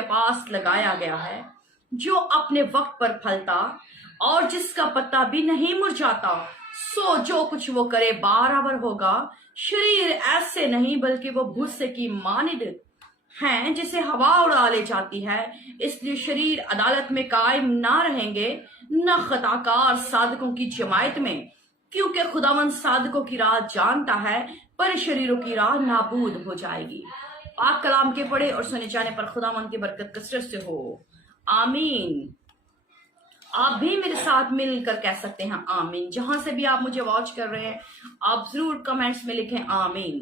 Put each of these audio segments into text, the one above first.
کے پاس لگایا گیا ہے، جو اپنے وقت پر پھلتا اور جس کا پتا بھی نہیں مرجھاتا، سو جو کچھ وہ کرے برابر ہوگا۔ شریر ایسے نہیں بلکہ وہ بھوسے کی مانند ہیں جسے ہوا اڑا لے جاتی ہے، اس لیے شریر عدالت میں قائم نہ رہیں گے، نہ خطا کار صادقوں کی جماعت میں، کیونکہ خداوند صادقوں کی راہ جانتا ہے پر شریروں کی راہ نابود ہو جائے گی۔ پاک کلام کے پڑھے اور سنے جانے پر خداوند کی برکت کثرت سے ہو، آمین۔ آپ بھی میرے ساتھ مل کر کہہ سکتے ہیں آمین۔ جہاں سے بھی آپ مجھے واچ کر رہے ہیں آپ ضرور کمنٹس میں لکھیں آمین۔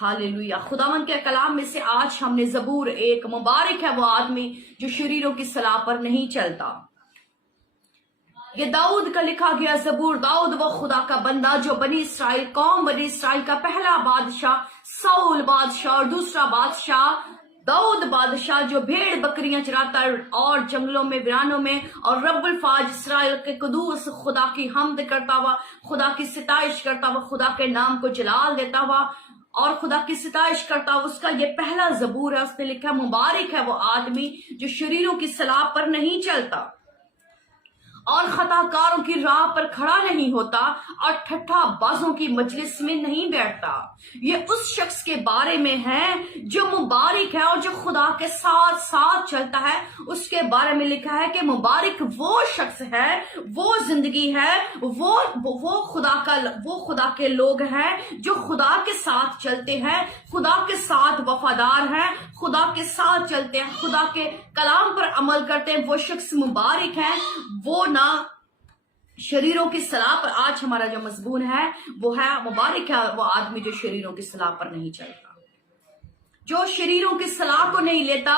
ہاللویا۔ خداوند کے کلام میں سے آج ہم نے زبور ایک، مبارک ہے وہ آدمی جو شریروں کی صلاح پر نہیں چلتا۔ یہ داؤد کا لکھا گیا زبور۔ داؤد وہ خدا کا بندہ جو بنی اسرائیل، قوم بنی اسرائیل کا پہلا بادشاہ ساؤل بادشاہ اور دوسرا بادشاہ داؤد بادشاہ، جو بھیڑ بکریاں چراتا اور جنگلوں میں ویرانوں میں اور رب الفاج اسرائیل کے قدوس خدا کی حمد کرتا ہوا، خدا کی ستائش کرتا ہوا، خدا کے نام کو جلال دیتا ہوا اور خدا کی ستائش کرتا ہوا، اس کا یہ پہلا زبور ہے۔ اس نے لکھا مبارک ہے وہ آدمی جو شریروں کی صلاح پر نہیں چلتا اور خطا کاروں کی راہ پر کھڑا نہیں ہوتا اور ٹھٹھا بازوں کی مجلس میں نہیں بیٹھتا۔ یہ اس شخص کے بارے میں ہے جو مبارک ہے اور جو خدا کے ساتھ ساتھ چلتا ہے۔ اس کے بارے میں لکھا ہے کہ مبارک وہ شخص ہے، وہ زندگی ہے، وہ خدا کے لوگ ہیں جو خدا کے ساتھ چلتے ہیں، خدا کے ساتھ وفادار ہیں، خدا کے ساتھ چلتے ہیں، خدا کے کلام پر عمل کرتے ہیں۔ وہ شخص مبارک ہے، وہ نہ شریروں کی صلاح پر۔ آج ہمارا جو مضمون ہے وہ ہے مبارک ہے وہ آدمی جو شریروں کی صلاح پر نہیں چلتا، جو شریروں کی صلاح کو نہیں لیتا،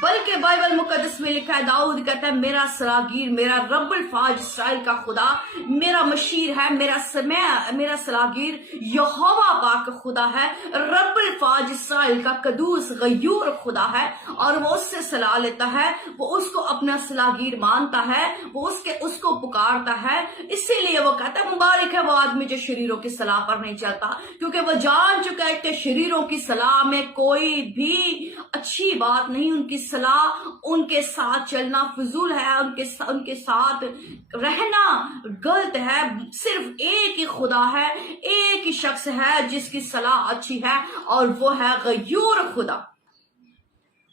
بلکہ بائبل مقدس میں لکھا ہے، داؤد کہتا ہے میرا صلاحگیر، میرا رب الفاج اسرائیل کا خدا میرا مشیر ہے، میرا صلاحگیر یہوہ پاک خدا ہے، رب الفاج اسرائیل کا قدوس غیور خدا ہے، اور وہ اس سے صلاح لیتا ہے، وہ اس کو اپنا صلاحگیر مانتا ہے، وہ اس کو پکارتا ہے۔ اسی لیے وہ کہتا ہے مبارک ہے وہ آدمی جو شریروں کی صلاح پر نہیں چلتا، کیونکہ وہ جان چکا ہے کہ شریروں کی صلاح میں کوئی بھی اچھی بات نہیں، ان کی صلاح، ان کے ساتھ چلنا فضول ہے، ان کے ساتھ رہنا غلط ہے۔ صرف ایک ہی خدا ہے، ایک ہی شخص ہے جس کی صلاح اچھی ہے، اور وہ ہے غیور خدا،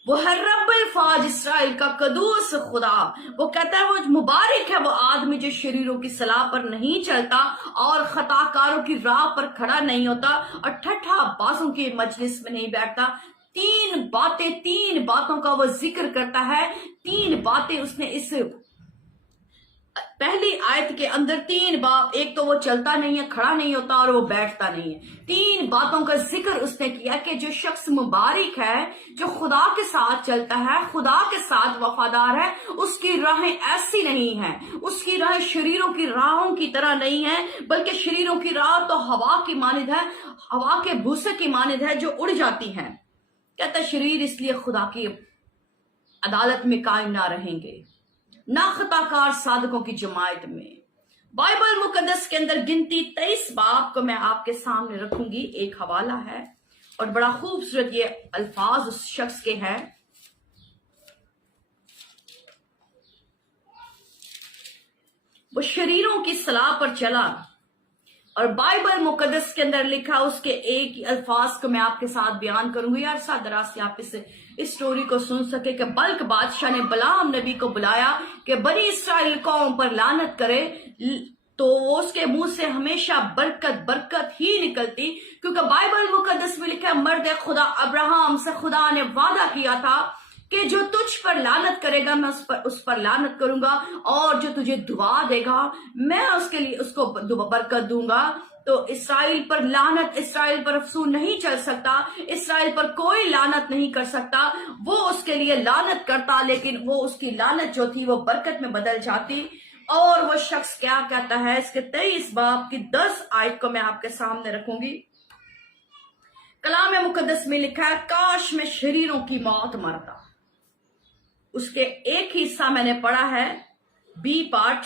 وہ ہے رب الفاج اسرائیل کا قدوس خدا۔ وہ کہتا ہے وہ مبارک ہے وہ آدمی جو شریروں کی صلاح پر نہیں چلتا اور خطا کاروں کی راہ پر کھڑا نہیں ہوتا اور ٹھٹھا بازوں کی مجلس میں نہیں بیٹھتا۔ تین باتوں کا وہ ذکر کرتا ہے، تین باتیں اس نے اس پہلی آیت کے اندر تین بات، ایک تو وہ چلتا نہیں ہے، کھڑا نہیں ہوتا اور وہ بیٹھتا نہیں ہے۔ تین باتوں کا ذکر اس نے کیا کہ جو شخص مبارک ہے، جو خدا کے ساتھ چلتا ہے، خدا کے ساتھ وفادار ہے، اس کی راہیں ایسی نہیں ہیں، اس کی راہیں شریروں کی راہوں کی طرح نہیں ہے، بلکہ شریروں کی راہ تو ہوا کی مانند ہے، ہوا کے بھوسے کی مانند ہے جو اڑ جاتی ہیں۔ کہتا ہے شریر اس لیے خدا کی عدالت میں قائم نہ رہیں گے، نہ خطا کار صادقوں کی جماعت میں۔ بائبل مقدس کے اندر گنتی 23 باب کو میں آپ کے سامنے رکھوں گی، ایک حوالہ ہے اور بڑا خوبصورت یہ الفاظ اس شخص کے ہیں۔ وہ شریروں کی صلاح پر چلا، اور بائبل مقدس کے اندر لکھا اس کے ایک الفاظ کو میں آپ کے ساتھ بیان کروں گی، عرصہ دراز سے آپ اس سٹوری کو سن سکے کہ بلک بادشاہ نے بلعام نبی کو بلایا کہ بنی اسرائیل قوم پر لعنت کرے، تو اس کے منہ سے ہمیشہ برکت ہی نکلتی، کیونکہ بائبل مقدس میں لکھا ہے مرد خدا ابراہم سے خدا نے وعدہ کیا تھا کہ جو تجھ پر لعنت کرے گا میں اس پر لعنت کروں گا، اور جو تجھے دعا دے گا میں اس کو برکت دوں گا۔ تو اسرائیل پر لعنت، اسرائیل پر افسون نہیں چل سکتا، اسرائیل پر کوئی لعنت نہیں کر سکتا، وہ اس کے لیے لعنت کرتا، لیکن وہ اس کی لعنت جو تھی وہ برکت میں بدل جاتی۔ اور وہ شخص کیا کہتا ہے، اس کے 23 باب کی 10 آیت کو میں آپ کے سامنے رکھوں گی۔ کلام مقدس میں لکھا ہے کاش میں شریروں کی موت مرتا۔ اس کے ایک ہی حصہ میں نے پڑھا ہے، بی پارٹ،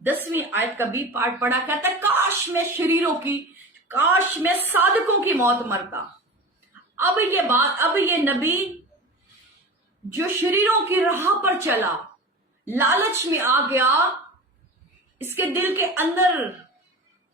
10ویں آیت کا بی پارٹ پڑھا، کہتا ہے کاش میں شریروں کی काश मैं साधकों की मौत मरता। अब ये नबी जो शरीरों की राह पर चला, लालच में आ गया, इसके दिल के अंदर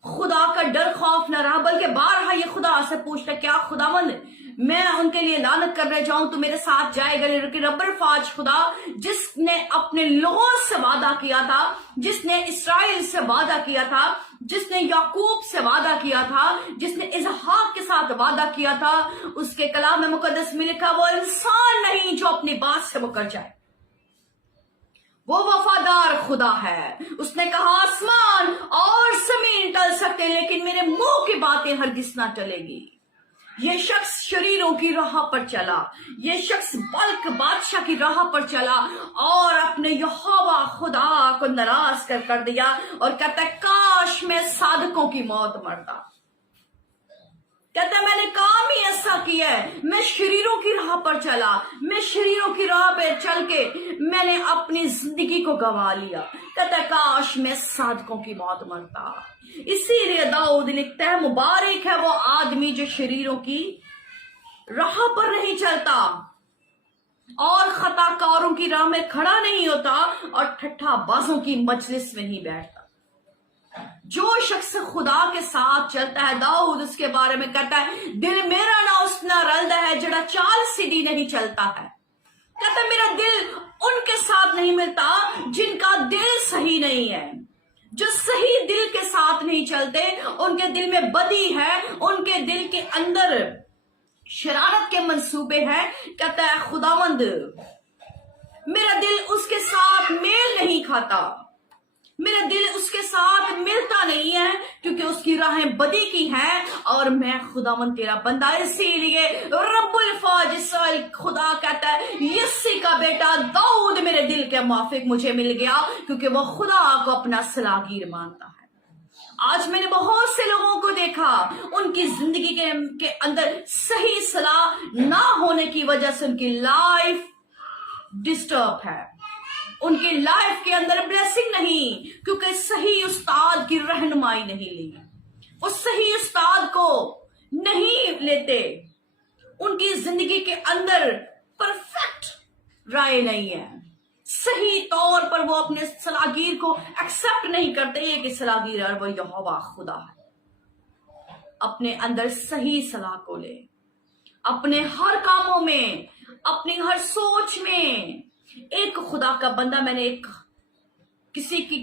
खुदा का डर खौफ न रहा, बल्कि बारहा ये खुदा से पूछता, क्या खुदावंद मैं उनके लिए लानत करने जाऊं तो मेरे साथ जाएगा? लेकिन रब्बुल फाज खुदा जिसने अपने लोगों से वादा किया था, जिसने इस्राएल से वादा किया था, जिसने याकूब से वादा किया था, जिसने इसहाक के साथ वादा किया था, उसके कलाम में मुकद्दस में लिखा वो इंसान नहीं जो अपनी बात से मुकर जाए। वो वफादार खुदा है। उसने कहा आसमान और जमीन टल सकते लेकिन मेरे मुंह की बातें हरगिज ना टलेगी। ये शख्स शरीरों की राह पर चला, ये शख्स बल्क बादशाह की राह पर चला और अपने यहोवा खुदा को नाराज कर दिया और कहता है काश मैं साधकों की मौत मरता। कहता है मैंने काम ही ऐसा किया है, मैं शरीरों की राह पर चला, मैं शरीरों की राह पर चल के मैंने अपनी जिंदगी को गंवा लिया। कहता है काश मैं साधकों की मौत मरता। इसीलिए दाऊद लिखता है मुबारक है वो आदमी जो शरीरों की राह पर नहीं चलता और खताकारों की राह में खड़ा नहीं होता और ठट्ठा बाजों की मजलिस में नहीं बैठता। जो शख्स खुदा के साथ चलता है, दाऊद उसके बारे में कहता है दिल मेरा ना उसना रलदा है जड़ा चाल सीधी नहीं चलता है। कहता है मेरा दिल उनके साथ नहीं मिलता जिनका दिल सही नहीं है। जो सही दिल के साथ नहीं चलते उनके दिल में बदी है, उनके दिल के अंदर शरारत के मंसूबे हैं। कहता है खुदावंद मेरा दिल उसके साथ मेल नहीं खाता, मेरा दिल उसके साथ मिलता नहीं है क्योंकि उसकी राहें बदी की हैं और मैं खुदावंद तेरा बंदा। इसीलिए रब्बुल फाज इस्राएल खुदा कहता है यिस्सी का बेटा दाऊद मेरे दिल के मुआफिक मुझे मिल गया क्योंकि वो खुदा को अपना सलागीर मानता है। आज मैंने बहुत से लोगों को देखा उनकी जिंदगी के अंदर सही सलाह ना होने की वजह से उनकी लाइफ डिस्टर्ब है, उनकी लाइफ के अंदर ब्लेसिंग नहीं क्योंकि सही उस्ताद की रहनुमाई नहीं ली, वो सही उस्ताद को नहीं लेते, उनकी जिंदगी के अंदर परफेक्ट राय नहीं है, सही तौर पर वो अपने सलागीर को एक्सेप्ट नहीं करते ये कि सलागीर और वो यहोवा खुदा है। अपने अंदर सही सलाह को ले, अपने हर कामों में, अपनी हर सोच में। एक खुदा का बंदा, मैंने एक किसी की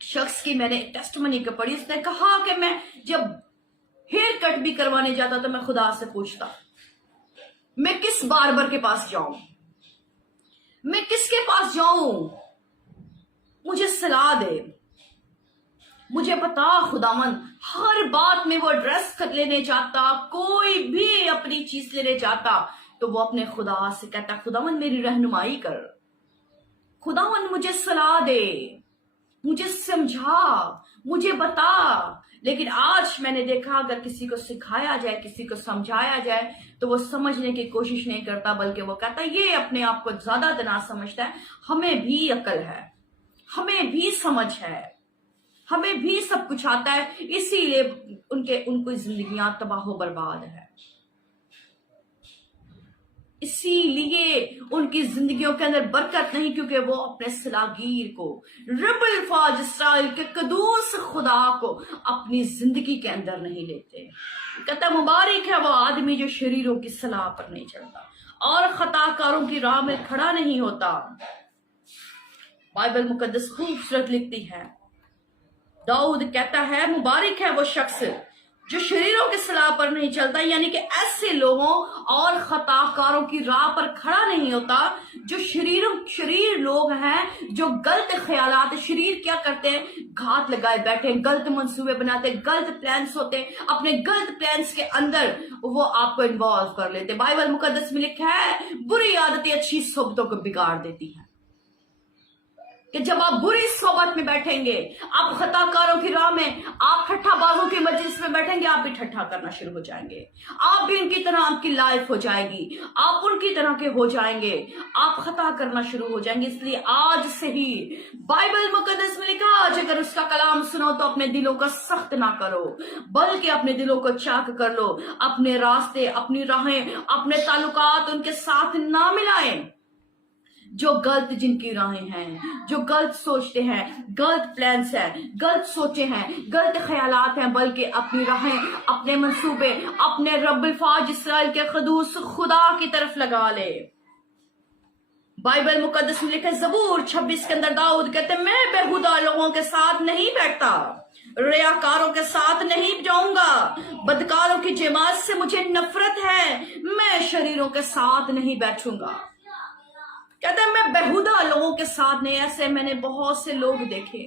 शख्स की मैंने टेस्टमनी को पढ़ी, उसने कहा कि मैं जब हेयर कट भी करवाने जाता तो मैं खुदा से पूछता मैं किस बार्बर के पास जाऊं, मैं किसके पास जाऊं, मुझे सलाह दे, मुझे बता खुदावन। हर बात में वो ड्रेस लेने जाता, कोई भी अपनी चीज लेने जाता तो वो अपने खुदा से कहता खुदावन मेरी रहनुमाई कर, खुदावन मुझे सलाह दे, मुझे समझा, मुझे बता। लेकिन आज मैंने देखा अगर किसी को सिखाया जाए, किसी को समझाया जाए तो वो समझने की कोशिश नहीं करता बल्कि वो कहता है ये अपने आप को ज्यादा ना समझता है। हमें भी अकल है, हमें भी समझ है, हमें भी सब कुछ आता है, इसीलिए उनकी जिंदगियां तबाह बर्बाद है, इसीलिए उनकी जिंदगियों के अंदर बरकत नहीं क्योंकि वो अपने सलागीर को, रब्बुल फाज इस्राएल के कदूस खुदा को अपनी जिंदगी के अंदर नहीं लेते। कहता मुबारक है वो आदमी जो शरीरों की सलाह पर नहीं चलता और खताकारों की राह में खड़ा नहीं होता। बाइबल मुकद्दस खूबसूरत लिखती है, दाऊद कहता है मुबारक है वो शख्स जो शरीरों की सलाह पर नहीं चलता, यानी कि ऐसे लोगों और खताकारों की राह पर खड़ा नहीं होता जो शरीर लोग हैं, जो गलत ख्यालात, शरीर क्या करते हैं, घात लगाए बैठे, गलत मंसूबे बनाते, गलत प्लान्स होते, अपने गलत प्लान्स के अंदर वो आपको इन्वॉल्व कर लेते। बाइबल मुकद्दस में लिखा है बुरी आदतें अच्छी सोबतों को बिगाड़ देती हैं। कि जब आप बुरी सोबत में बैठेंगे, आप खताकारों की राह में, आप ठट्ठाबाजों की मजलिस में बैठेंगे, आप भी ठट्ठा करना शुरू हो जाएंगे। आप भी उनकी तरह, आपकी लाइफ हो जाएगी, आप उनकी तरह के हो जाएंगे, आप खता करना शुरू हो जाएंगे। इसलिए आज से ही बाइबल मुकद्दस में लिखा, आज अगर उसका कलाम सुनो तो अपने दिलों का सख्त ना करो, बल्कि अपने दिलों को चाक कर लो। अपने रास्ते, अपनी राहें, अपने ताल्लुकात उनके साथ ना मिलाएं जो गलत जिनकी राहें हैं, जो गलत सोचते हैं, गलत प्लान्स हैं, गलत सोचे हैं, गलत ख्यालात हैं, बल्कि अपनी राहें, अपने मंसूबे अपने रब्बुल फाज इस्राएल के क़ुद्दूस खुदा की तरफ लगा ले। बाइबल मुकद्दस में लिखा है, ज़बूर 26 के अंदर दाऊद कहते हैं, मैं बेहुदा लोगों के साथ नहीं बैठता, रियाकारों के साथ नहीं जाऊंगा, बदकारों की जमात से मुझे नफरत है, मैं शरीरों के साथ नहीं बैठूंगा। कहते हैं मैं बेहुदा लोगों के साथ नहीं। ऐसे मैंने बहुत से लोग देखे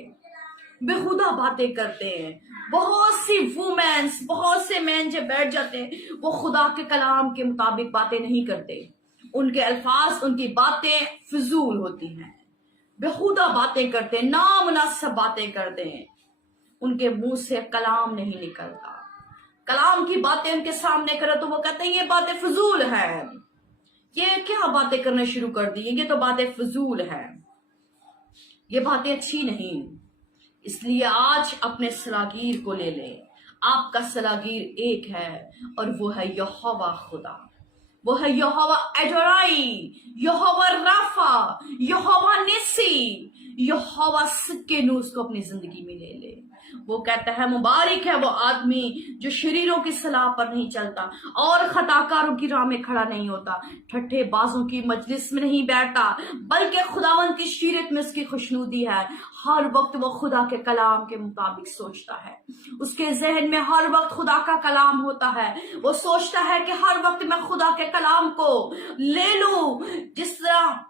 बेहुदा बातें करते हैं, बहुत सी वुमेन्स, बहुत से मैन जो बैठ जाते हैं, वो खुदा के कलाम के मुताबिक बातें नहीं करते, उनके अल्फाज, उनकी बातें फिजूल होती हैं, बेहुदा बातें करते हैं, नामुनासिब बातें करते हैं, उनके मुंह से कलाम नहीं निकलता। कलाम की बातें उनके सामने करो तो वो कहते हैं ये बातें फिजूल है, ये क्या बातें करना शुरू कर दी, ये तो बातें फिजूल है, ये बातें अच्छी नहीं। इसलिए आज अपने सलागीर को ले ले। आपका सलागीर एक है और वो है यहोवा खुदा, वो है यहोवा एडोनाई, यहोवा राफा, यहोवा निसी, यहोवा सिक्केनूस को अपनी जिंदगी में ले ले। वो कहता है मुबारक है वो आदमी जो शरीरों की सलाह पर नहीं चलता और खताकारों की राह में खड़ा नहीं होता, ठट्ठे बाजों की मजलिस में नहीं बैठता, बल्कि खुदावंद की शीरत में उसकी खुशनुदी है। हर वक्त वो खुदा के कलाम के मुताबिक सोचता है, उसके जहन में हर वक्त खुदा का कलाम होता है। वो सोचता है कि हर वक्त मैं खुदा के कलाम को ले लूं। जिस तरह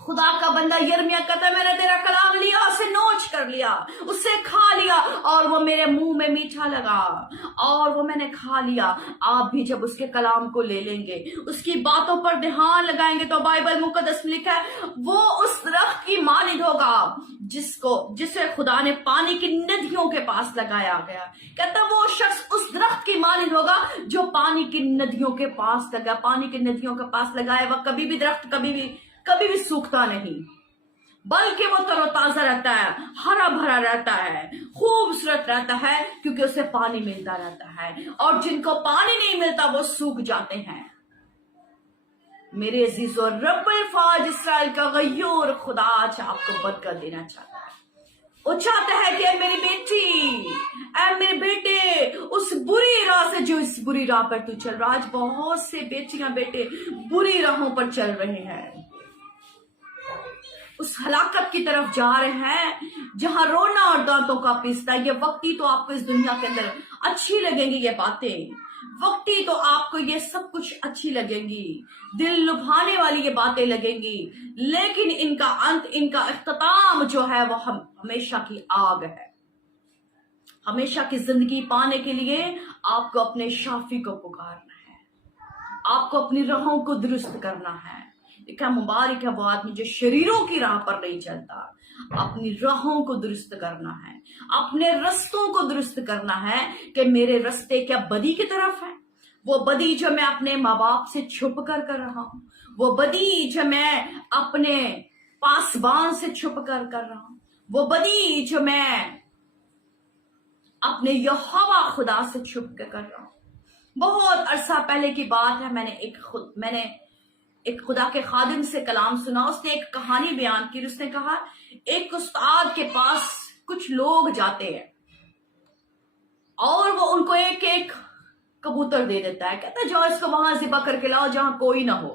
खुदा का बंदा यिर्मयाह कहता है, मैंने तेरा कलाम लिया, उसे नोच कर लिया, उसे खा लिया और वो मेरे मुंह में मीठा लगा और वो मैंने खा लिया। आप भी जब उसके कलाम को ले लेंगे, उसकी बातों पर ध्यान लगाएंगे, तो बाइबल मुकद्दस में लिखा है वो उस दरख्त की मानिंद होगा जिसे खुदा ने पानी की नदियों के पास लगाया गया। कहता वो शख्स उस दरख्त की मानिंद होगा जो पानी की नदियों के पास लगा, पानी की नदियों के पास लगाया हुआ कभी भी दरख्त कभी भी सूखता नहीं, बल्कि वो तरोताजा रहता है, हरा भरा रहता है, खूबसूरत रहता है, क्योंकि उसे पानी मिलता रहता है। और जिनको पानी नहीं मिलता वो सूख जाते हैं। मेरे अजीजों, रब्बुल फाज इस्राएल का गय्यूर खुदा आज आपको बरकत देना चाहता है। वो चाहता है कि मेरी बेटी, मेरे बेटे, उस बुरी राह से, जो इस बुरी राह पर तू चल रहा, आज बहुत से बेटियां बेटे बुरी राहों पर चल रहे हैं, उस हलाकत की तरफ जा रहे हैं जहां रोना और दांतों का पीसना। ये वक्ती तो आपको इस दुनिया के अंदर अच्छी लगेंगी ये बातें, वक्ती तो आपको ये सब कुछ अच्छी लगेंगी, दिल लुभाने वाली ये बातें लगेंगी, लेकिन इनका अंत, इनका इख्तिताम जो है वो हमेशा की आग है। हमेशा की जिंदगी पाने के लिए आपको अपने शाफी को पुकारना है, आपको अपनी राहों को दुरुस्त करना है। लिखा मुबारक है वो आदमी जो शरीरों की राह पर नहीं चलता, अपनी राहों को दुरुस्त करना है, अपने रस्तों को दुरुस्त करना है कि मेरे रस्ते क्या बदी की तरफ है, वो बदी जो मैं अपने माँ बाप से छुप कर रहा हूं, वो बदी जो मैं अपने पासबान से छुप कर रहा हूं, वो बदी जो मैं अपने यहोवा खुदा से छुप कर रहा हूं। बहुत अरसा पहले की बात है, मैंने एक खुदा के खादिम से कलाम सुना। उसने एक कहानी बयान की। उसने कहा एक उस्ताद के पास कुछ लोग जाते हैं और वो उनको एक एक कबूतर दे देता है। कहता है जाओ इसको वहां ज़िबा करके लाओ जहां कोई ना हो।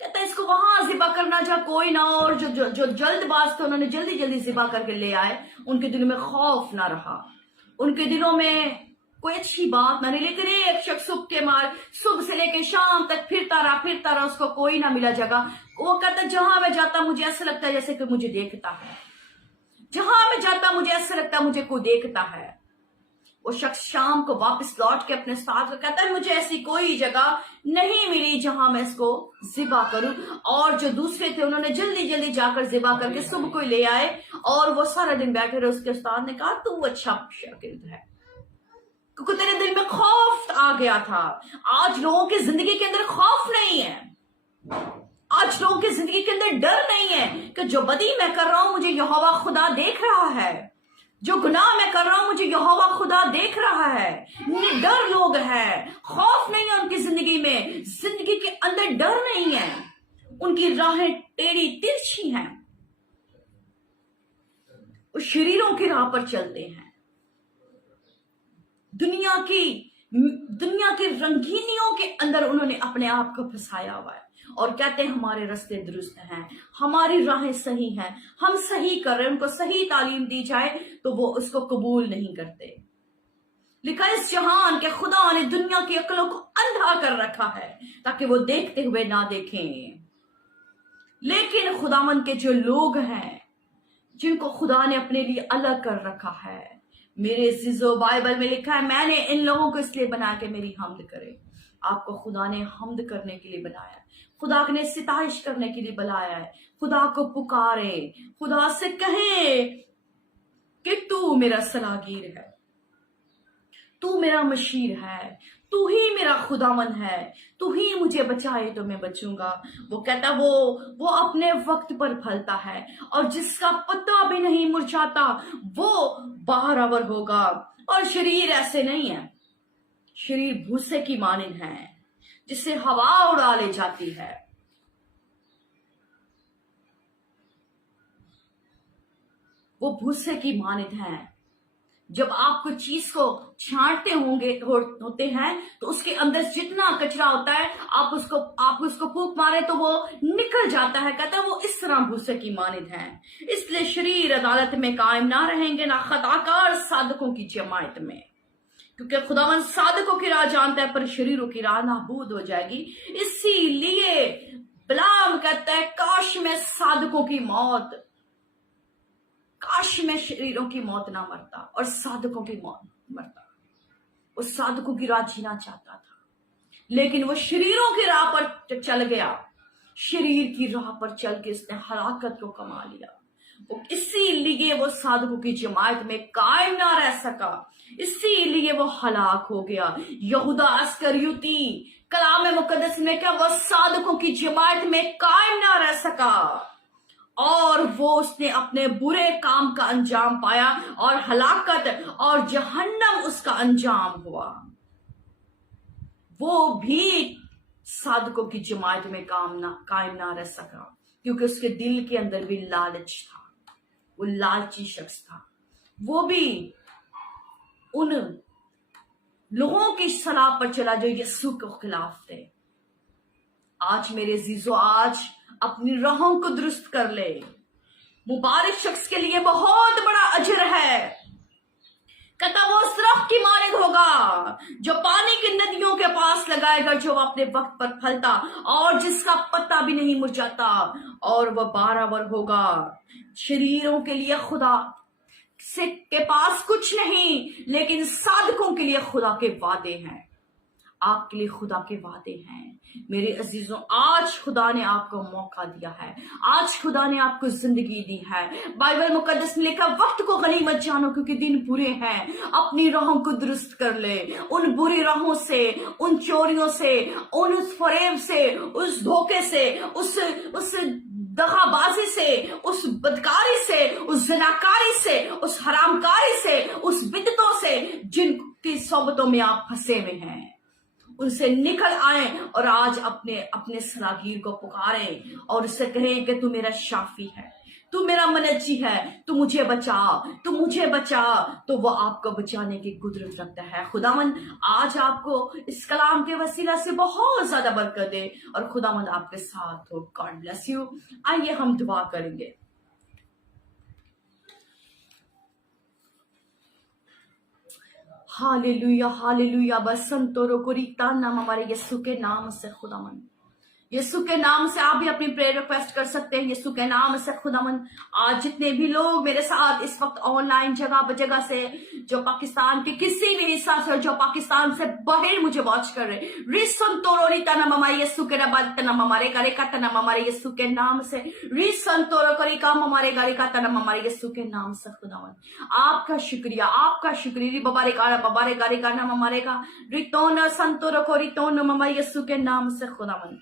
कहता है इसको वहां ज़िबा करना जहां कोई ना हो। और जो जल्दबाज थे उन्होंने जल्दी जल्दी ज़िबा करके ले आए। उनके दिलों में खौफ ना रहा, उनके दिलों में कोई अच्छी बात ना रही। लेकिन एक शख्स सुबह से लेकर शाम तक फिरता रहा, उसको कोई ना मिला जगह। वो कहता जहां मैं जाता मुझे ऐसा लगता है जैसे कि मुझे देखता है, जहां मैं जाता मुझे ऐसा लगता है मुझे कोई देखता है। वो शख्स शाम को वापस लौट के अपने उस्ताद को कहता है मुझे ऐसी कोई जगह नहीं मिली जहां मैं इसको ज़िबा करूं। और जो दूसरे थे उन्होंने जल्दी जल्दी जाकर ज़िबा करके सुबह को ले आए और वो सारा दिन बैठे रहे। उसके उस्ताद ने कहा तू अच्छा शागिर्द है क्योंकि तेरे दिल में खौफ आ गया था। आज लोगों की जिंदगी के अंदर खौफ नहीं है, आज लोगों की जिंदगी के अंदर डर नहीं है कि जो बदी मैं कर रहा हूं मुझे यहोवा खुदा देख रहा है, जो गुनाह मैं कर रहा हूं मुझे यहोवा खुदा देख रहा है। निडर लोग हैं, खौफ नहीं है उनकी जिंदगी में, जिंदगी के अंदर डर नहीं है, उनकी राहें टेढ़ी तिरछी हैं, वो शरीरों की राह पर चलते हैं। दुनिया की रंगीनियों के अंदर उन्होंने अपने आप को फंसाया हुआ है और कहते हैं हमारे रास्ते दुरुस्त हैं, हमारी राहें सही हैं, हम सही कर रहे हैं। उनको सही तालीम दी जाए तो वो उसको कबूल नहीं करते। लिखा इस जहान के खुदा ने दुनिया की अक्लों को अंधा कर रखा है ताकि वो देखते हुए ना देखें। लेकिन खुदावन के जो लोग हैं जिनको खुदा ने अपने लिए अलग कर रखा है, मेरे अज़ीज़ों, बाइबल में लिखा है मैंने इन लोगों को इसलिए बना के मेरी हमद करे। आपको खुदा ने हमद करने के लिए बनाया, खुदा ने सिताइश करने के लिए बुलाया है। खुदा को पुकारे, खुदा से कहे कि तू मेरा सलागीर है, तू मेरा मशीर है, तू ही मेरा खुदावन है, तू ही मुझे बचाए तो मैं बचूंगा। वो कहता वो अपने वक्त पर फलता है और जिसका पत्ता भी नहीं मुरझाता वो बहारावर होगा। और शरीर ऐसे नहीं है, शरीर भूसे की मानिंद है जिसे हवा उड़ा ले जाती है। वो भूसे की मानिंद है। जब आप कोई चीज को छांटते होते हैं तो उसके अंदर जितना कचरा होता है आप उसको फूंक मारे तो वो निकल जाता है। कहता है वो इस तरह भूसे की मानिंद है। इसलिए शरीर अदालत में कायम ना रहेंगे, ना खताकार साधकों की जमायत में, क्योंकि खुदावन साधकों की राह जानता है पर शरीरों की राह नाबूद हो जाएगी। इसीलिए बिलाम कहता है काश में साधकों की मौत, काश में शरीरों की मौत ना मरता और साधकों की मौत मरता। वो साधकों की राह जीना चाहता था लेकिन वो शरीरों की राह पर चल गया, शरीर की राह पर चल के उसने हलाकत को कमा लिया। वो इसीलिए वो साधकों की जमायत में कायम ना रह सका, इसीलिए वो हलाक हो गया। यहूदा अस्करियोती कलाम मुकद्दस में क्या वो साधकों की जमायत में कायम ना रह सका और वो उसने अपने बुरे काम का अंजाम पाया और हलाकत और जहन्नम उसका अंजाम हुआ। वो भी साधकों की जमायत में कायम ना रह सका क्योंकि उसके दिल के अंदर भी लालच था, वो लालची शख्स था। वो भी उन लोगों की सलाह पर चला जो यीशु के खिलाफ थे। आज मेरे अज़ीज़ों, आज अपनी राहों को दुरुस्त कर ले। मुबारक शख्स के लिए बहुत बड़ा अजर है। कहता वो उस दरख्त की मानिंद होगा जो पानी की नदियों के पास लगाएगा, जो अपने वक्त पर फलता और जिसका पत्ता भी नहीं मुरझाता, और वह बहारावर होगा। शरीरों के लिए खुदा के पास कुछ नहीं, लेकिन साधकों के लिए खुदा के वादे हैं। आपके लिए खुदा के वादे हैं। मेरे अजीजों, आज खुदा ने आपको मौका दिया है, आज खुदा ने आपको जिंदगी दी है। बाइबल मुकद्दस में लिखा वक्त को गनीमत जानो क्योंकि दिन बुरे हैं। अपनी राहों को दुरुस्त कर ले, उन बुरी राहों से, उन चोरियों से, उस फरेब से, उस धोखे से, उस दगाबाजी से, उस बदकारी से, उस ज़नाकारी से, उस हरामकारी से, उस बिदतों से जिनकी सोबतों में आप फंसे हुए हैं, उनसे निकल आए और आज अपने सलागीर को पुकारें और उससे कहें कि तू मेरा शाफी है, तू मेरा मनज्जी है, तू मुझे बचा, तू मुझे बचा। तो वो आपको बचाने की कुदरत रखता है। खुदावन आज आपको इस कलाम के वसीला से बहुत ज्यादा बरकत दे और खुदावन आपके साथ हो। God bless you. आइए हम दुआ करेंगे। Hallelujah, hallelujah. बसंतोरो कुरीता नाम हमारे यीशु के नाम से खुदावन, यीशु के नाम से आप भी अपनी प्रेयर रिक्वेस्ट कर सकते हैं। यीशु के नाम से खुदावन आज जितने भी लोग मेरे साथ इस वक्त ऑनलाइन जगह से जो पाकिस्तान के किसी भी हिस्सा से, जो पाकिस्तान से बाहर मुझे वॉच कर रहे, रिसन तोरोरी तना ममा यीशु के रबाद तना ममारे गारे का तना ममारे यीशु के नाम से, रिसन तोरो करी का ममारे गारे का तना ममारे यीशु के नाम से खुदावन आपका शुक्रिया, आपका शुक्रिया। री बबारे गारे का नाम हमारे का रितोन संतोरो को रितोन ममा यीशु के नाम से खुदावन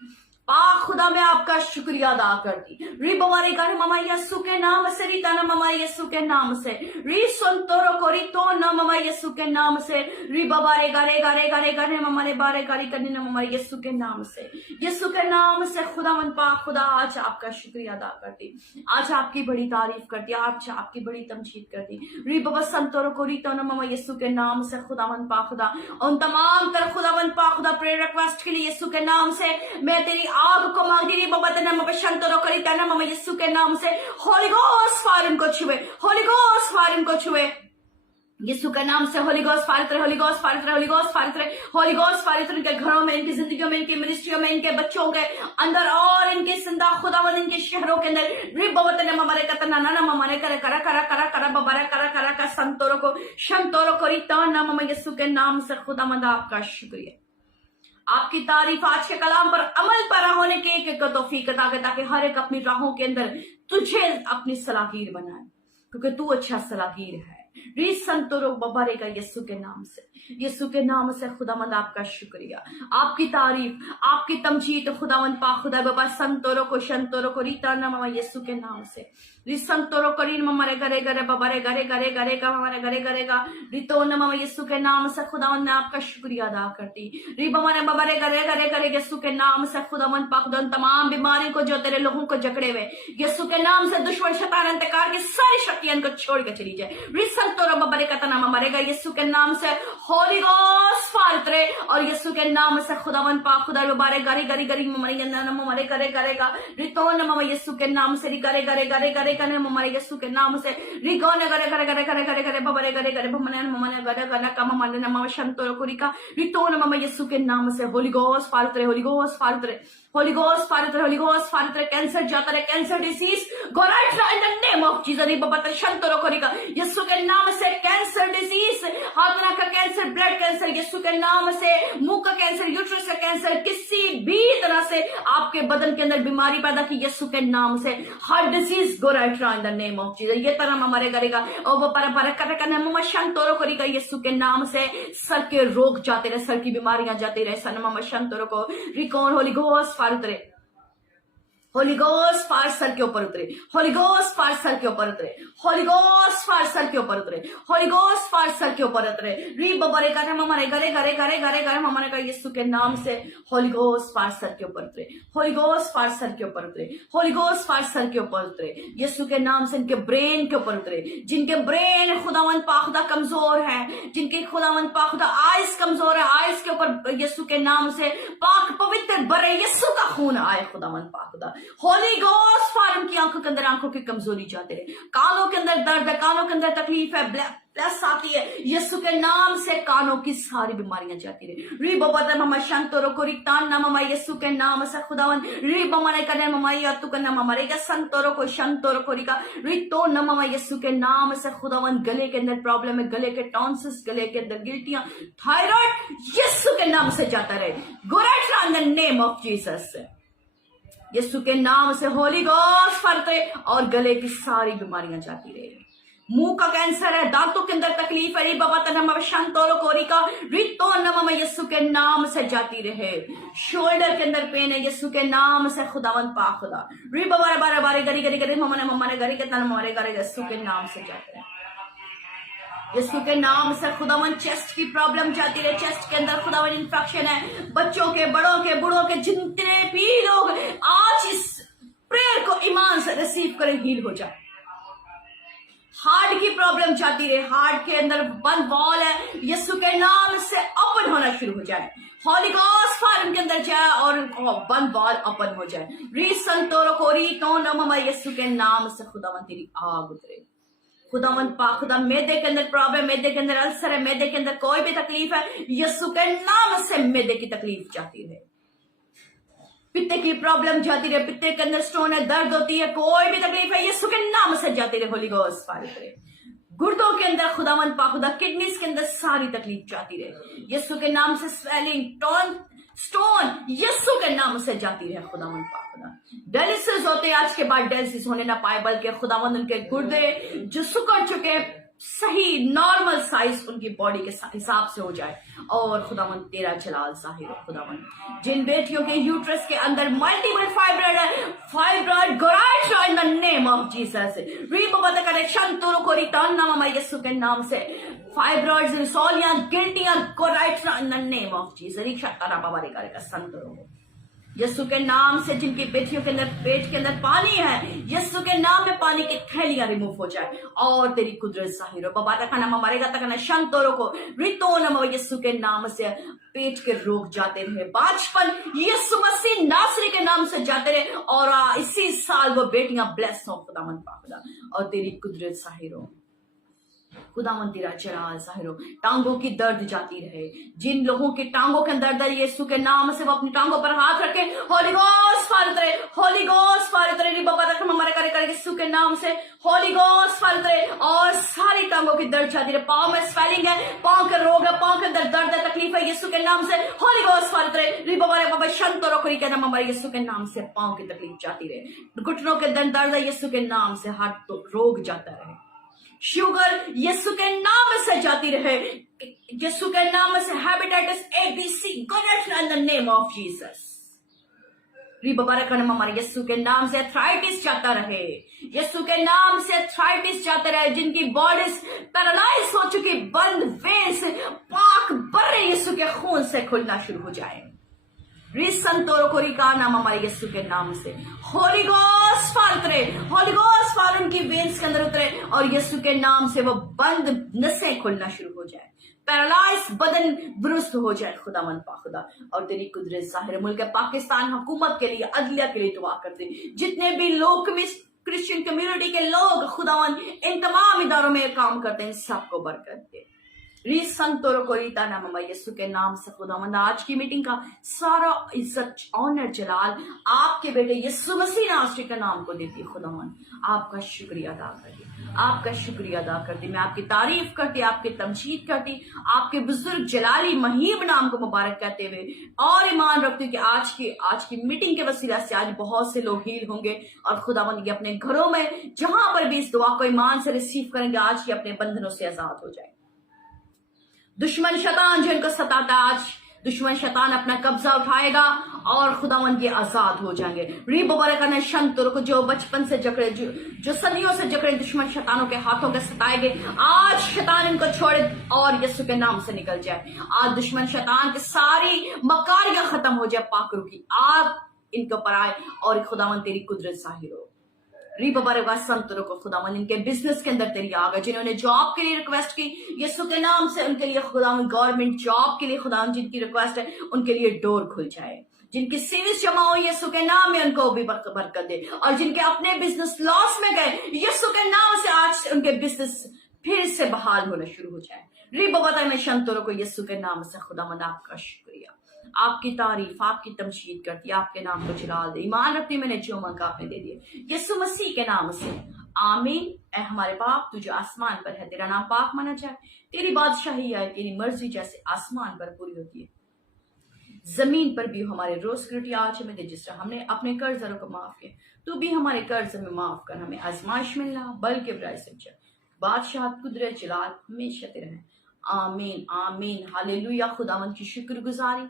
खुदा मैं आपका शुक्रिया अदा करती। री बवारे गारे ममा यीशु के नाम से, रीता ना ममा यीशु के नाम से, री संतोरो को रितो ना ममा यीशु के नाम से, री बवारे गारे गारे गारे गारे ममारे बारे गारे करने ना ममा यीशु के नाम से, यीशु के नाम से खुदावन पाक खुदा आज आपका शुक्रिया अदा करती, आज आपकी बड़ी तारीफ करती, आज आपकी बड़ी तमजीद करती। री बबा संतोरो को रितो ना ममा यीशु के नाम से खुदावन पाक खुदा उन तमाम तर खुदावन पाक खुदा प्रेयर रिक्वेस्ट के लिए यीशु के नाम से मैं तेरी आग को मांगती रही बाबा तेना ममा शंतरो करी तेना ममा यीशु के नाम से होली गोस्ट फायर इनको छुए, होली गोस्ट फायर इनको छुए यीशु के नाम से। होली गोस्ट फायर करे, होली गोस्ट फायर करे, होली गोस्ट फायर करे, होली गोस्ट फायर करे, इनके घरों में, इनकी जिंदगियों में, इनकी मिनिस्ट्रियों में, इनके बच्चों के अंदर और इनके जिंदा खुदावन इनके शहरों के अंदर रिब बाबा तेना ममा रे कतना ना ममा रे करे करा करा करा करा बाबा रे करा करा का संतोरो को शंतोरो करी तना ममा यीशु के नाम से खुदावंद आपका शुक्रिया, आपकी तारीफ। आज के कलाम पर अमल पर होने के एक तौफीक अता करे ताकि हर एक अपनी राहों के अंदर तुझे अपनी सलाहीर बनाए, क्योंकि तू अच्छा सलाहीर है। री संतोरो बबारे का यीशु के नाम से, यीशु के नाम से खुदावंद आपका शुक्रिया, आपकी तारीफ, आपकी तमजीद खुदावंद पाक खुदा बाबा संतोरो को शंतोरो को रीता ना ममा यीशु के नाम से, री संतोरो करीन ममारे गरे गरे बबारे गरे गरे गरे का हमारे गरे गरे का रितो न ममा यीशु के नाम से खुदावंद ने आपका शुक्रिया अदा करती। री बमारे बबारे गरे गरे गरे यीशु के नाम से खुदावंद पाक खुदा तमाम बीमारी को जो तेरे लोगों को जकड़े हुए यीशु के नाम से दुश्मन शैतान अंधकार की सारी शक्तियां को छोड़ के चली जाए। री संतोरो बबारे का तना मरेगा यीशु के नाम से होली गोस्ट फालतरे और यीशु के नाम से खुदावंद पाक खुदा बबारे गरी गरी गरी मरे मरे करे करेगा रितो न ममा यीशु के नाम से री गरे गरे गरे गरे कने ममारे यीशु के नाम से री गोने गरे गरे गरे गरे गरे गरे बबरे गरे गरे बमने ममने गरे गरे का ममने ममा शंतोरो कुरिका रितो न ममा यीशु के नाम से होली गोस्ट फालतरे, होली गोस्ट फालतरे, होली गोस्ट फालतरे, होली गोस्ट फालतरे। कैंसर जाता रहे, cancer disease go right now in the name of Jesus. री बबा शंतोरो कुरिका यीशु के नाम से कैंसर डिसीज, हाथना का कैंसर, ब्लड कैंसर यीशु के नाम से, मुंह का कैंसर, यूट्रस का कैंसर, किसी भी तरह से आपके बदन के अंदर बीमारी पैदा की यीशु के नाम से, heart disease go right now in the name of Jesus. ये तरह हमारे करेगा और वो पर करे करने ममा शंतोरो करेगा यीशु के नाम से, सर के रोग जाते रहे, सर की बीमारियां जाती रहे सन ममा शंतोरो को रिकॉन होली गोस्ट फालतरे, होली गोस्ट फायर सर के ऊपर उतरे, होली गोस्ट फायर सर के ऊपर उतरे, होली गोस्ट फायर सर के ऊपर उतरे, होली गोस्ट फायर सर के ऊपर उतरे। री बबरे करे ममारे गरे गरे गरे गरे गरे ममारे का यीशु के नाम से होली गोस्ट फायर सर के ऊपर उतरे, होली गोस्ट फायर सर के ऊपर उतरे, होली गोस्ट फायर सर के ऊपर उतरे यीशु के नाम से। इनके ब्रेन के ऊपर उतरे, जिनके ब्रेन खुदावंद पाक खुदा कमजोर है, जिनके खुदावंद पाक खुदा आइस कमजोर है, आइस के ऊपर यीशु के नाम से पाक पवित्र बरे यीशु का खून आए खुदावंद पाक खुदा। होली गोस्ट फायर की आंखों के अंदर, आंखों की कमजोरी जाते रहे, कानों के अंदर दर्द है, कानों के अंदर तकलीफ है, प्लस आती है यीशु के नाम से, कानों की सारी बीमारियां जाती रहे। री बबा ममा शंतोरो को रितान ना ममा यीशु के नाम से खुदावन री बमा ने करने ममा या तू करना ममा रे संतोरो को शंतोरो को रिका रितो ना ममा यीशु के नाम से खुदावन। गले के अंदर प्रॉब्लम है, गले के टॉन्सिस, गले के अंदर गिल्टियां, थायराइड यीशु के नाम से जाता रहे, go right in the name of Jesus. Yeshu के नाम से होली गोस्ट फरते और गले की सारी बीमारियां जाती रहे। मुंह का कैंसर है, दांतों के अंदर तकलीफ है, बाबा तनमा शंतोरो कोरिका रितो नमम यीशु के नाम से जाती रहे। शोल्डर के अंदर पेन है, यीशु के नाम से खुदावंद पाक खुदा री बाबा बारे बारे गरी गरी गरी मम्मा ने गरी के तना मारे गरे यीशु के नाम से जाते हैं। यीशु के नाम से खुदावन चेस्ट की प्रॉब्लम जाती रहे, चेस्ट के अंदर खुदावन इंफेक्शन है, बच्चों के, बड़ों के, बूढ़ों के, जितने भी लोग आज इस प्रेयर को ईमान से रिसीव करें, हील हो जाए। हार्ट की प्रॉब्लम जाती रहे, हार्ट के अंदर बंद वॉल है, यीशु के नाम से ओपन होना शुरू हो जाए, हॉली गॉस्ट फायर के अंदर जाए और बंद वॉल ओपन हो जाए। री संतोरो कोरी तो नममा यीशु के नाम से खुदावन तेरी आग उतरे। खुदावन पाक खुदा मैदे के अंदर प्रॉब्लम, मैदे के अंदर अल्सर है, मैदे के अंदर कोई भी तकलीफ है, यीशु के नाम से मैदे की तकलीफ जाती रहे। पित्ते की प्रॉब्लम जाती रहे, पित्ते के अंदर स्टोन है, दर्द होती है, कोई भी तकलीफ है, यीशु के नाम से जाती रहे। होली गोस्ट फायर करे, गुर्दों के अंदर खुदावन पाखुदा, किडनीज के अंदर सारी तकलीफ जाती रहे यीशु के नाम से। स्वेलिंग, स्टोन यीशु के नाम से जाती रहे खुदावन पाखुदा। डायलिसिस होते आज के बाद डायलिसिस होने ना पाए, बल्कि खुदावन उनके गुर्दे जो सुकड़ चुके सही नॉर्मल साइज उनकी बॉडी के हिसाब से हो जाए। और खुदावन तेरा जलाल जाहिर हो खुदावन। जिन बेटियों के यूट्रस के अंदर मल्टीपल फाइब्रॉइड गोराइड्स in the name of Jesus, कनेक्शन तोरो को रिटर्न नाम हमारे यीशु के नाम से। फाइब्रॉइड्स, रिसोलियां, गिल्टियां, गोराइड्स in the name of Jesus, रिक्शा तारा बाबा रे का संतरो यीशु के नाम से। जिनकी बेटियों के अंदर पेट के अंदर पानी है, यीशु के नाम में पानी की थैलियां रिमूव हो जाए और तेरी कुदरत जाहिर हो। बाबा तक ना मरेगा तक ना शंतोरो को रितो नमो यीशु के नाम से पेट के रोग जाते रहे, बाचपन यीशु मसीह नासरी के नाम से जाते रहे। और इसी साल वो बेटियां ब्लेस हो खुदावन पाखुदा, और तेरी कुदरत जाहिर हो खुदावन तेरा जलाल जाहिर हो। टांगों की दर्द जाती रहे, जिन लोगों के टांगों के अंदर दर्द यीशु के नाम से वो अपनी टांगों पर हाथ रखे, होली गोस्ट फारत रहे, होली गोस्ट फारत रहे बाबा तक हमारे करे करे यीशु के नाम से होली गोस्ट फारत रहे। और सारी टांगों की दर्द जाती रहे, पाँव में स्वेलिंग है, पाँव के रोग है, पाँव के अंदर दर्द है, तकलीफ है, यीशु के नाम से होली गोस्ट फारत रहे बाबा शंतो रोकरी के नाम हमारे यीशु के नाम से पाँव की तकलीफ जाती रहे। घुटनों के अंदर दर्द है, यीशु के नाम से हार्ट रोग जाता रहे। शुगर यीशु के नाम से जाती रहे, यीशु के नाम से। Hepatitis ABC got in the name of Jesus. हमारे यीशु के नाम से एथराइटिस जाता रहे, यीशु के नाम से एथराइटिस जाता रहे। जिनकी बॉडीज पैरालाइज हो चुकी, बंद वेन्स पाक बर्रे यीशु के खून से खुलना शुरू हो जाए। रिसंतोरो को रिका नाम हमारे यीशु के नाम से होली गोस्ट फाल उतरे, होली गोस्ट फाल उनकी वेन्स के अंदर उतरे और यीशु के नाम से वो बंद नसें खुलना शुरू हो जाए, पैरालाइज बदन दुरुस्त हो जाए खुदावन पाखुदा। और तेरी कुदरत जाहिर। मुल्क पाकिस्तान हुकूमत के लिए, अदलिया के लिए दुआ करते, जितने भी लोग क्रिश्चियन कम्युनिटी के लोग खुदावन इन तमाम इदारों में काम करते हैं, सबको बरकत दे। रिसंतोरो को रीता नाम हमारे यीशु के नाम से खुदावंद। आज की मीटिंग का सारा इज्जत, ऑनर, जलाल आपके बेटे यीशु मसीह नासरी के नाम को देती है खुदावंद। आपका शुक्रिया अदा करती, आपका शुक्रिया अदा करती, मैं आपकी तारीफ करती, आपकी तमजीद करती, आपके बुजुर्ग जलाली महीब नाम को मुबारक कहते हुए और ईमान रखती कि आज की मीटिंग के वसीला से आज बहुत से लोग हील होंगे और खुदावंद ये अपने घरों में जहां पर भी इस दुआ को ईमान से रिसीव करेंगे, आज ये अपने बंधनों से आजाद हो जाए। दुश्मन शैतान जिनको सताता, आज दुश्मन शैतान अपना कब्जा उठाएगा और खुदावन ये आजाद हो जाएंगे। रीबरकन शंतुर को जो बचपन से जकड़े, जो सदियों से जकड़े दुश्मन शैतानों के हाथों के सताए गए, आज शैतान इनको छोड़े और यीशु के नाम से निकल जाए। आज दुश्मन शैतान की सारी मकारियां खत्म हो जाए, पाकरू की आप इनके ऊपर आए और खुदावन तेरी कुदरत जाहिर हो। संतरों को खुदावन इनके बिजनेस के अंदर तेरी आ गए, जिन्होंने जॉब के लिए रिक्वेस्ट की यीशु के नाम से उनके लिए खुदावन, गवर्नमेंट जॉब के लिए खुदावन जिनकी रिक्वेस्ट है उनके लिए डोर खुल जाए। जिनकी सीरीज जमा हो यीशु के नाम में उनको भी बरकत दे, और जिनके अपने बिजनेस लॉस में गए यीशु के नाम से आज उनके बिजनेस फिर से बहाल होना शुरू हो जाए। में शंतरों को यीशु के नाम से खुदावन आपका शुक्रिया, आपकी तारीफ, आपकी तमजीद करती, आपके नाम को जलाल दे। ईमान रखती मैंने जो मंगा आपने दे दिए यीशु मसीह के नाम से, आमीन। ऐ हमारे बाप तू जो आसमान पर है, तेरा नाम पाक माना जाए, तेरी बादशाही आए, तेरी मर्जी जैसे आसमान पर पूरी होती है जमीन पर भी हो। हमारे रोज की रोटी आज हमें दे, जिस तरह हमने अपने कर्जदारों को माफ किया, तू भी हमारे कर्ज में माफ कर, हमें आजमाइश में ला बल्कि बुराई से बचा। बादशाह कुदरत जलाल हमेशा तेरा है, आमीन आमीन। हालेलुया। खुदावन की शुक्रगुजारी,